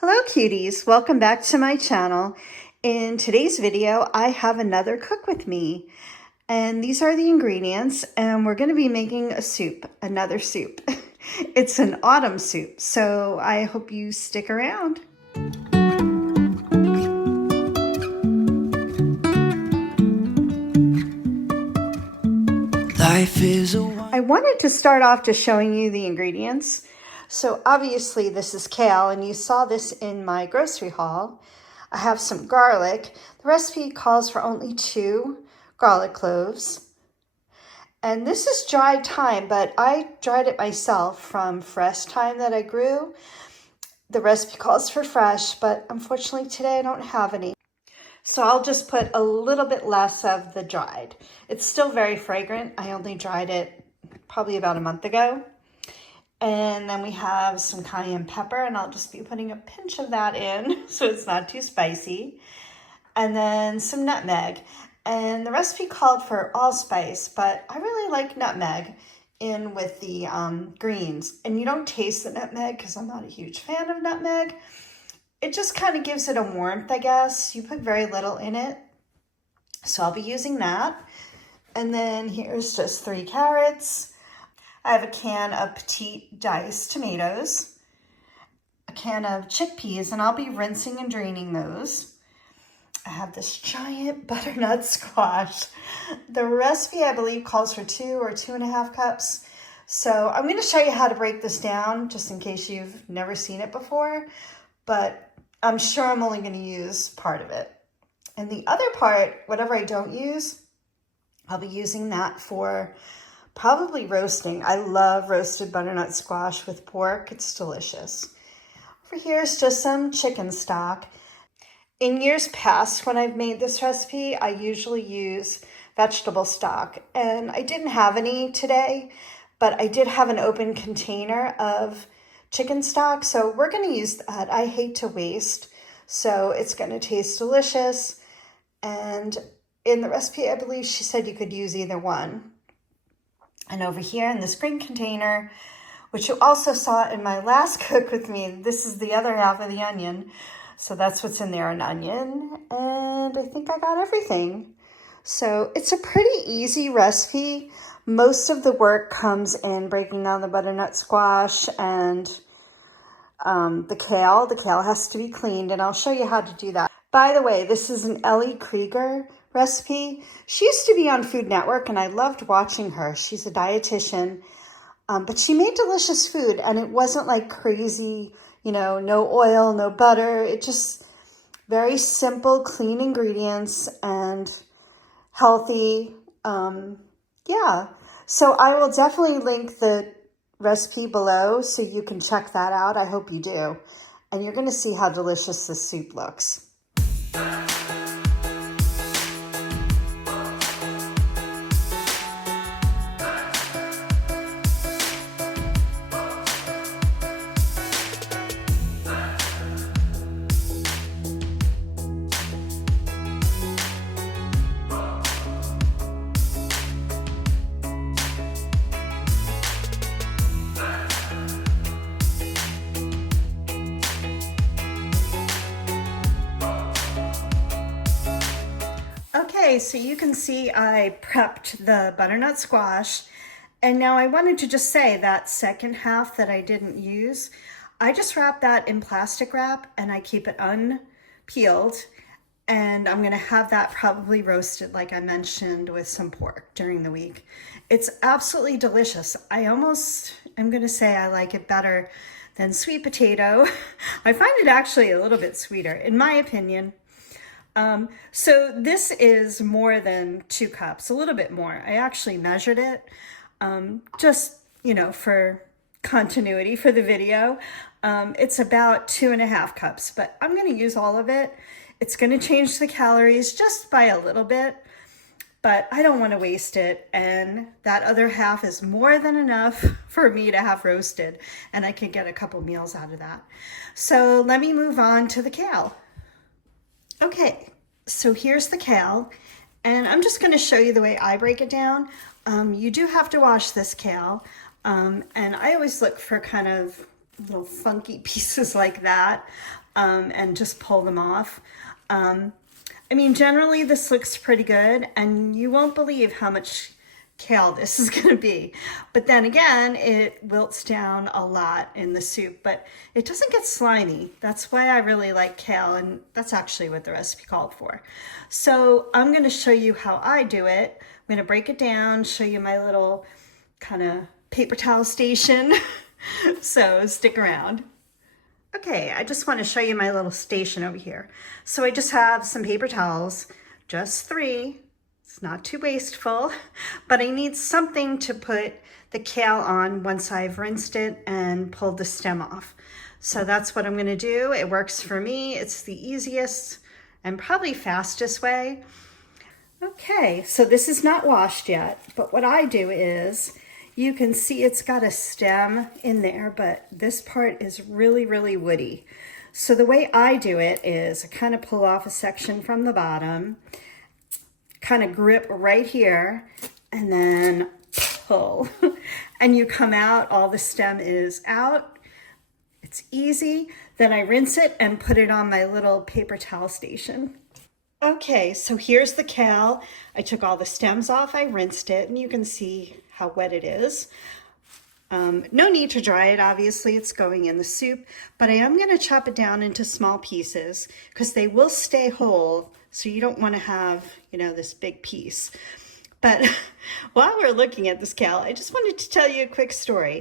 Hello cuties, welcome back to my channel. In today's video, I have another cook with me. And these are the ingredients, and we're gonna be making a soup, another soup. It's an autumn soup, so I hope you stick around. I wanted to start off just showing you the ingredients. So obviously this is kale, and you saw this in my grocery haul. I have some garlic. The recipe calls for only 2 garlic cloves. And this is dried thyme, but I dried it myself from fresh thyme that I grew. The recipe calls for fresh, but unfortunately today I don't have any. So I'll just put a little bit less of the dried. It's still very fragrant. I only dried it probably about a month ago. And then we have some cayenne pepper, and I'll just be putting a pinch of that in so it's not too spicy. And then some nutmeg. And the recipe called for allspice, but I really like nutmeg in with the greens. And you don't taste the nutmeg because I'm not a huge fan of nutmeg. It just kind of gives it a warmth, I guess. You put very little in it. So I'll be using that. And then here's just 3 carrots. I have a can of petite diced tomatoes, a can of chickpeas, and I'll be rinsing and draining those. I have this giant butternut squash. The recipe, I believe, calls for 2 or 2.5 cups. So I'm going to show you how to break this down just in case you've never seen it before, but I'm sure I'm only going to use part of it. And the other part, whatever I don't use, I'll be using that for probably roasting. I love roasted butternut squash with pork. It's delicious. Over here is just some chicken stock. In years past, when I've made this recipe, I usually use vegetable stock. And I didn't have any today, but I did have an open container of chicken stock. So we're going to use that. I hate to waste, so it's going to taste delicious. And in the recipe, I believe she said you could use either one. And over here in this green container, which you also saw in my last cook with me, this is the other half of the onion. So that's what's in there, an onion. And I think I got everything. So it's a pretty easy recipe. Most of the work comes in breaking down the butternut squash and the kale. The kale has to be cleaned, and I'll show you how to do that. By the way, this is an Ellie Krieger recipe. She used to be on Food Network, and I loved watching her. She's a dietitian, but she made delicious food, and it wasn't like crazy, you know, no oil, no butter. It just very simple, clean ingredients and healthy. Yeah, so I will definitely link the recipe below so you can check that out. I hope you do. And you're going to see how delicious this soup looks. Okay, so you can see I prepped the butternut squash, and now I wanted to just say that second half that I didn't use, I just wrap that in plastic wrap and I keep it unpeeled, and I'm gonna have that probably roasted like I mentioned with some pork during the week. It's absolutely delicious. I almost am gonna say I like it better than sweet potato. I find it actually a little bit sweeter, in my opinion. So this is more than 2 cups, a little bit more. I actually measured it, just, you know, for continuity for the video. It's about 2.5 cups, but I'm going to use all of it. It's going to change the calories just by a little bit, but I don't want to waste it. And that other half is more than enough for me to have roasted, and I can get a couple meals out of that. So let me move on to the kale. Okay, so here's the kale, and I'm just going to show you the way I break it down. You do have to wash this kale, and I always look for kind of little funky pieces like that. and just pull them off. I mean, generally this looks pretty good, and you won't believe how much kale this is going to be. But then again, it wilts down a lot in the soup, but it doesn't get slimy. That's why I really like kale, and that's actually what the recipe called for. So I'm going to show you how I do it. I'm going to break it down, show you my little kind of paper towel station. So stick around. Okay, I just want to show you my little station over here. So I just have some paper towels, just 3. It's not too wasteful, but I need something to put the kale on once I've rinsed it and pulled the stem off. So that's what I'm going to do. It works for me. It's the easiest and probably fastest way. Okay, so this is not washed yet, but what I do is, you can see it's got a stem in there, but this part is really, really woody. So the way I do it is I kind of pull off a section from the bottom, kind of grip right here, and then pull. And you come out, all the stem is out. It's easy. Then I rinse it and put it on my little paper towel station. Okay, so here's the kale. I took all the stems off, I rinsed it, and you can see how wet it is. No need to dry it, obviously, it's going in the soup, but I am going to chop it down into small pieces because they will stay whole, so you don't want to have, you know, this big piece. But while we're looking at this kale, I just wanted to tell you a quick story.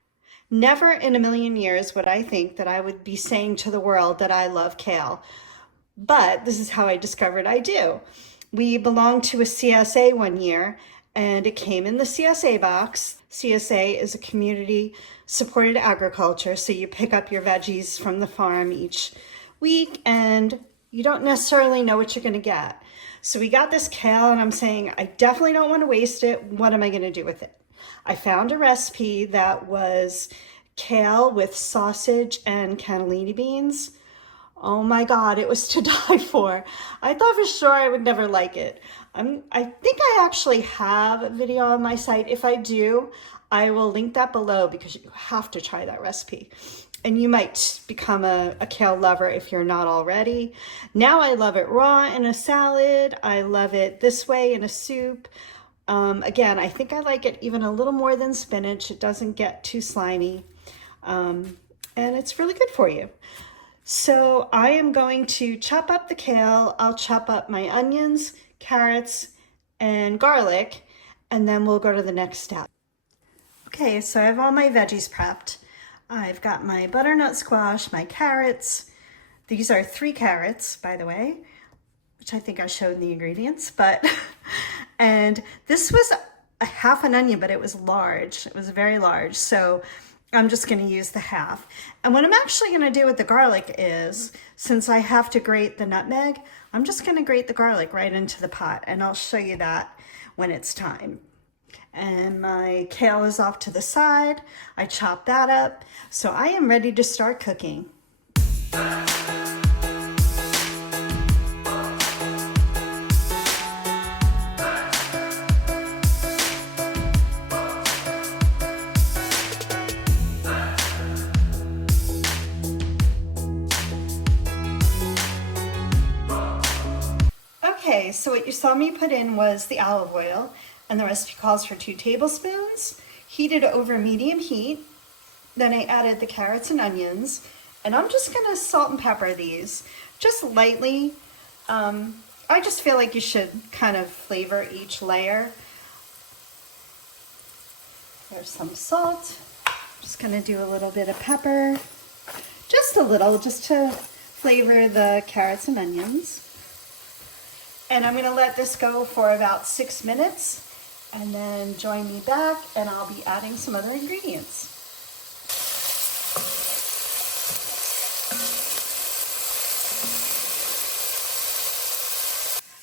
Never in a million years would I think that I would be saying to the world that I love kale. But this is how I discovered I do. We belonged to a CSA one year, and it came in the CSA box. CSA is a community supported agriculture, so you pick up your veggies from the farm each week, and you don't necessarily know what you're going to get. So we got this kale, and I'm saying, I definitely don't want to waste it. What am I going to do with it? I found a recipe that was kale with sausage and cannellini beans. Oh my God, it was to die for. I thought for sure I would never like it. I think I actually have a video on my site. If I do, I will link that below because you have to try that recipe. And you might become a kale lover if you're not already. Now I love it raw in a salad. I love it this way in a soup. Again, I think I like it even a little more than spinach. It doesn't get too slimy. And it's really good for you. So I am going to chop up the kale. I'll chop up my onions, carrots, and garlic, and then we'll go to the next step. Okay, so I have all my veggies prepped. I've got my butternut squash, my carrots. These are 3 carrots, by the way, which I think I showed in the ingredients, but, and this was a half an onion, but it was large. It was very large, so I'm just going to use the half. And what I'm actually going to do with the garlic is, since I have to grate the nutmeg, I'm just going to grate the garlic right into the pot, and I'll show you that when it's time. And my kale is off to the side. I chop that up. So I am ready to start cooking. Okay, so what you saw me put in was the olive oil, and the recipe calls for 2 tablespoons, heated over medium heat. Then I added the carrots and onions, and I'm just gonna salt and pepper these, just lightly. I just feel like you should kind of flavor each layer. There's some salt. Just gonna do a little bit of pepper, just a little, just to flavor the carrots and onions. And I'm gonna let this go for about 6 minutes, and then join me back and I'll be adding some other ingredients.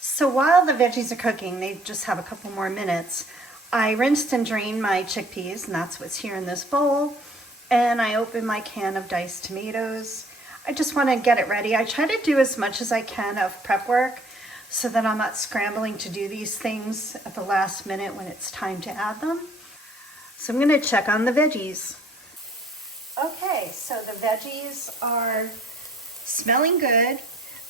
So while the veggies are cooking, they just have a couple more minutes, I rinsed and drained my chickpeas, and that's what's here in this bowl. And I opened my can of diced tomatoes. I just want to get it ready. I try to do as much as I can of prep work so that I'm not scrambling to do these things at the last minute when it's time to add them. So I'm going to check on the veggies. Okay, so the veggies are Smelling good.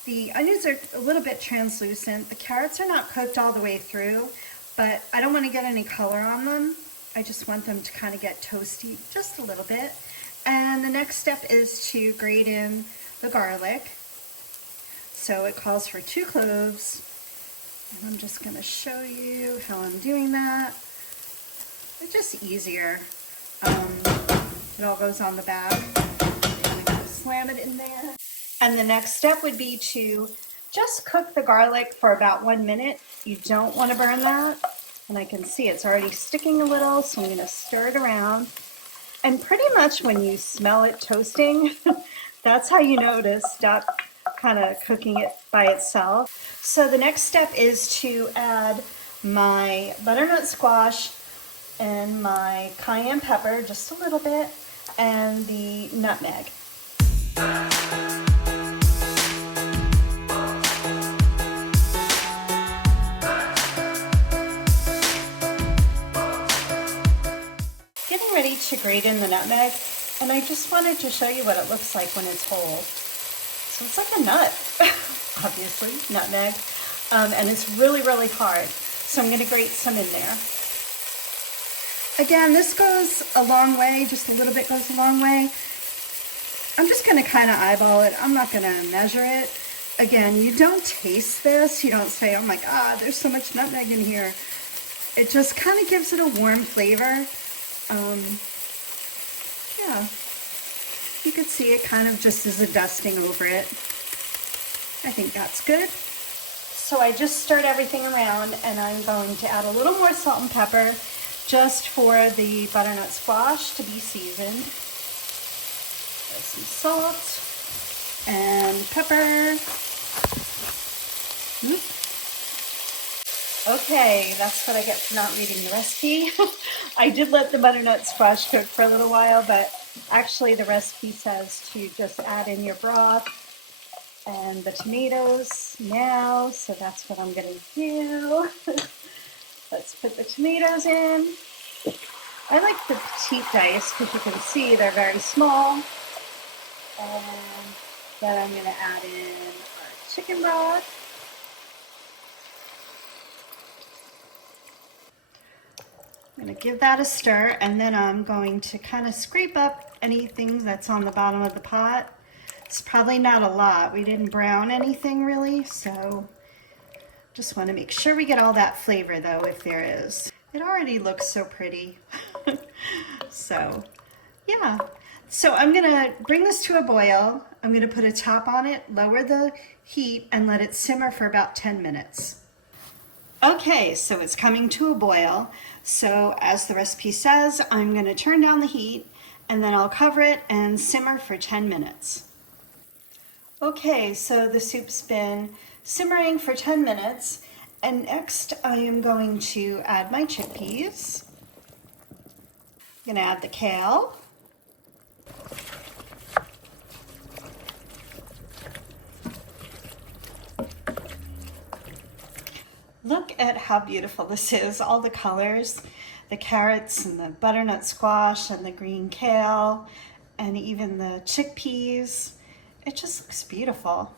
The onions are a little bit translucent. The carrots are not cooked all the way through, but I don't want to get any color on them. I just want them to kind of get toasty just a little bit. And the next step is to grate in the garlic. So it calls for 2 cloves. And I'm just going to show you how I'm doing that. It's just easier. It all goes on the bag. I'm going to slam it in there. And the next step would be to just cook the garlic for about 1 minute. You don't want to burn that. And I can see it's already sticking a little, so I'm going to stir it around. And pretty much when you smell it toasting, that's how you know to stop kind of cooking it by itself. So the next step is to add my butternut squash and my cayenne pepper, just a little bit, and the nutmeg. Getting ready to grate in the nutmeg, and I just wanted to show you what it looks like when it's whole. So it's like a nut, obviously, nutmeg, and it's really, really hard. So I'm gonna grate some in there. Again, this goes a long way, just a little bit goes a long way. I'm just gonna kind of eyeball it. I'm not gonna measure it. Again, you don't taste this. You don't say, oh my God, there's so much nutmeg in here. It just kind of gives it a warm flavor. Yeah, you could see it kind of just as a dusting over it. I think that's good. So I just stirred everything around, and I'm going to add a little more salt and pepper just for the butternut squash to be seasoned. There's some salt and pepper. Okay, that's what I get for not reading the recipe. I did let the butternut squash cook for a little while, but actually the recipe says to just add in your broth and the tomatoes now, so that's what I'm going to do. Let's put the tomatoes in. I like the petite dice because you can see they're very small. And then I'm going to add in our chicken broth. I'm going to give that a stir, and then I'm going to kind of scrape up anything that's on the bottom of the pot. It's probably not a lot. We didn't brown anything really, so just want to make sure we get all that flavor though, if there is. It already looks so pretty. So yeah. So I'm going to bring this to a boil. I'm going to put a top on it, lower the heat, and let it simmer for about 10 minutes. Okay, so it's coming to a boil. So as the recipe says, I'm going to turn down the heat, and then I'll cover it and simmer for 10 minutes. Okay, so the soup's been simmering for 10 minutes, and next I am going to add my chickpeas. I'm going to add the kale. Look at how beautiful this is, all the colors, the carrots and the butternut squash and the green kale and even the chickpeas. It just looks beautiful.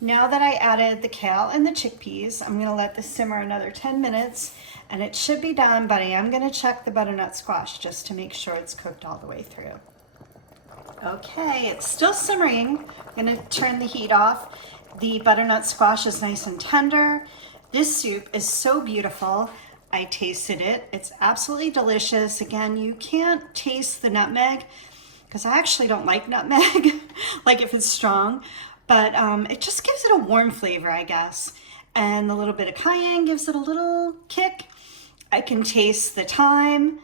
Now that I added the kale and the chickpeas, I'm gonna let this simmer another 10 minutes and it should be done, but I am gonna check the butternut squash just to make sure it's cooked all the way through. Okay, it's still simmering. I'm gonna turn the heat off. The butternut squash is nice and tender. This soup is so beautiful. I tasted it. It's absolutely delicious. Again, you can't taste the nutmeg because I actually don't like nutmeg, like if it's strong, but it just gives it a warm flavor, I guess. And a little bit of cayenne gives it a little kick. I can taste the thyme.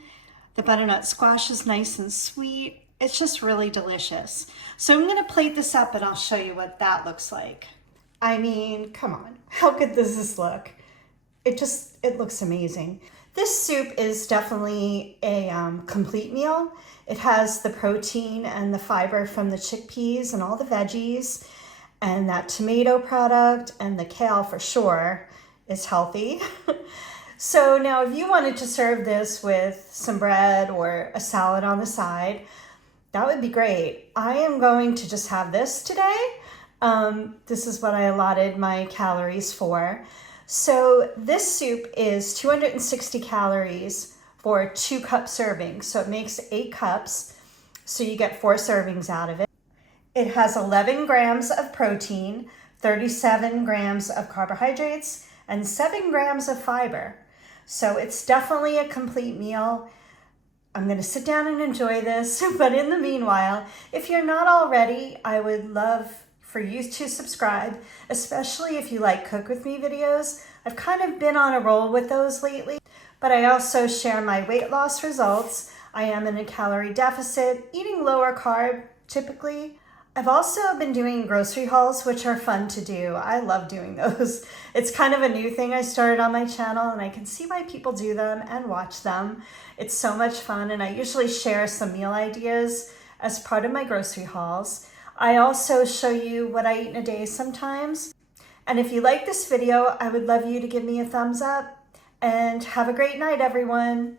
The butternut squash is nice and sweet. It's just really delicious. So I'm gonna plate this up and I'll show you what that looks like. I mean, come on, how good does this look? It looks amazing. This soup is definitely a complete meal. It has the protein and the fiber from the chickpeas and all the veggies, and that tomato product and the kale for sure is healthy. So now if you wanted to serve this with some bread or a salad on the side, that would be great. I am going to just have this today. This is what I allotted my calories for. So this soup is 260 calories for 2-cup servings. So it makes 8 cups. So you get 4 servings out of it. It has 11 grams of protein, 37 grams of carbohydrates, and 7 grams of fiber. So it's definitely a complete meal. I'm going to sit down and enjoy this, but in the meanwhile, if you're not already, I would love for you to subscribe, especially if you like cook with me videos. I've kind of been on a roll with those lately, but I also share my weight loss results. I am in a calorie deficit, eating lower carb typically. I've also been doing grocery hauls, which are fun to do. I love doing those. It's kind of a new thing I started on my channel, and I can see why people do them and watch them. It's so much fun, and I usually share some meal ideas as part of my grocery hauls. I also show you what I eat in a day sometimes. And if you like this video, I would love you to give me a thumbs up, and have a great night, everyone.